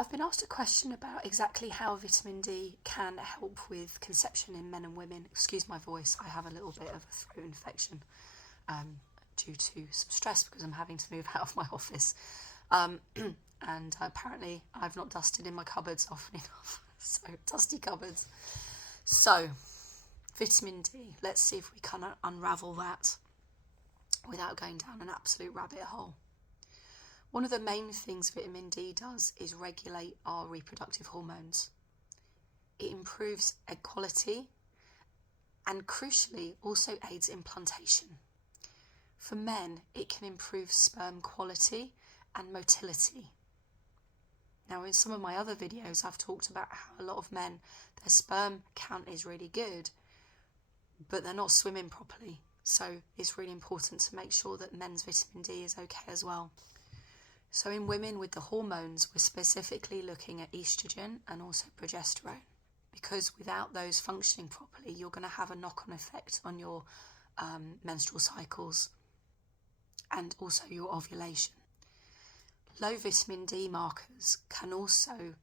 I've been asked a question about exactly how vitamin D can help with conception in men and women. Excuse my voice, I have a little bit of a throat infection due to some stress because I'm having to move out of my office. And apparently I've not dusted in my cupboards often enough. So, dusty cupboards. So, vitamin D. Let's see if we can unravel that without going down an absolute rabbit hole. One of the main things vitamin D does is regulate our reproductive hormones. It improves egg quality and, crucially, also aids implantation. For men, it can improve sperm quality and motility. Now, in some of my other videos, I've talked about how a lot of men, their sperm count is really good, but they're not swimming properly. So it's really important to make sure that men's vitamin D is okay as well. So in women with the hormones, we're specifically looking at estrogen and also progesterone, because without those functioning properly, you're going to have a knock-on effect on your menstrual cycles and also your ovulation. Low vitamin D markers can also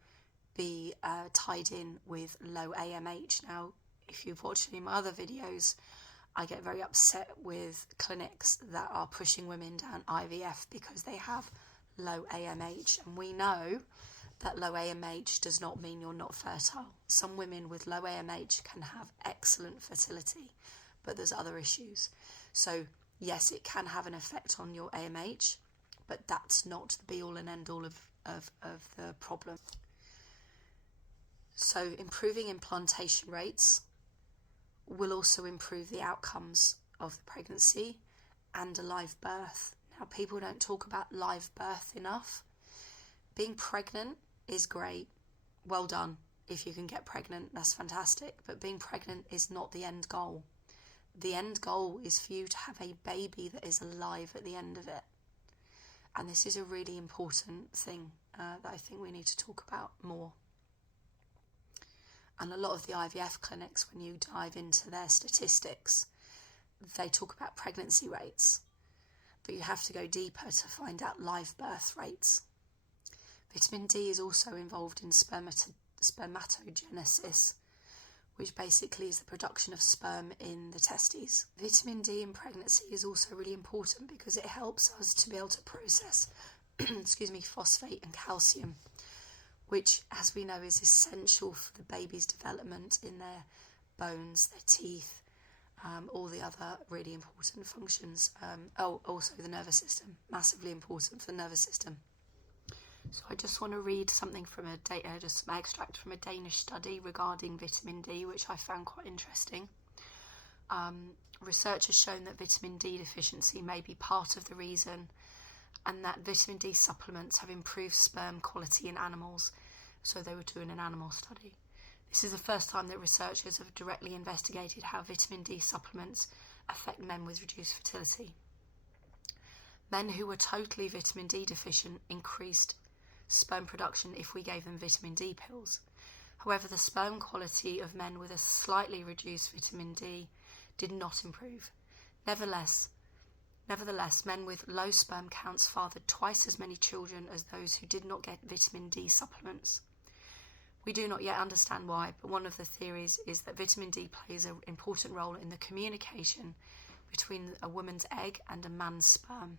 be tied in with low AMH. Now, if you've watched any of my other videos, I get very upset with clinics that are pushing women down IVF because they have low AMH, and we know that low AMH does not mean you're not fertile. Some women with low AMH can have excellent fertility, but there's other issues. So yes, it can have an effect on your AMH, but that's not the be all and end all of the problem. So improving implantation rates will also improve the outcomes of the pregnancy and a live birth. Now, people don't talk about live birth enough. Being pregnant is great. Well done. If you can get pregnant, that's fantastic. But being pregnant is not the end goal. The end goal is for you to have a baby that is alive at the end of it. And this is a really important thing that I think we need to talk about more. And a lot of the IVF clinics, when you dive into their statistics, they talk about pregnancy rates. But you have to go deeper to find out live birth rates. Vitamin D is also involved in spermatogenesis, which basically is the production of sperm in the testes. Vitamin D in pregnancy is also really important because it helps us to be able to process phosphate and calcium, which, as we know, is essential for the baby's development in their bones, their teeth, all the other really important functions. Also the nervous system, massively important for the nervous system. So I just want to read something from just some extract from a Danish study regarding vitamin D, which I found quite interesting. Research has shown that vitamin D deficiency may be part of the reason, and that vitamin D supplements have improved sperm quality in animals. So they were doing an animal study. This is the first time that researchers have directly investigated how vitamin D supplements affect men with reduced fertility. Men who were totally vitamin D deficient increased sperm production if we gave them vitamin D pills. However, the sperm quality of men with a slightly reduced vitamin D did not improve. Nevertheless, men with low sperm counts fathered twice as many children as those who did not get vitamin D supplements. We do not yet understand why, but one of the theories is that vitamin D plays an important role in the communication between a woman's egg and a man's sperm.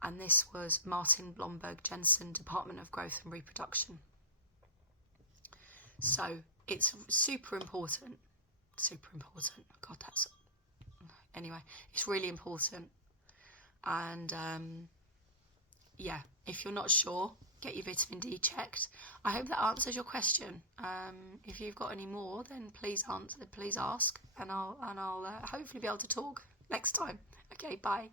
And this was Martin Blomberg Jensen, Department of Growth and Reproduction. So it's super important. God, anyway, it's really important. And if you're not sure, get your vitamin D checked. I hope that answers your question. If you've got any more, then please ask, and I'll hopefully be able to talk next time. Okay, bye.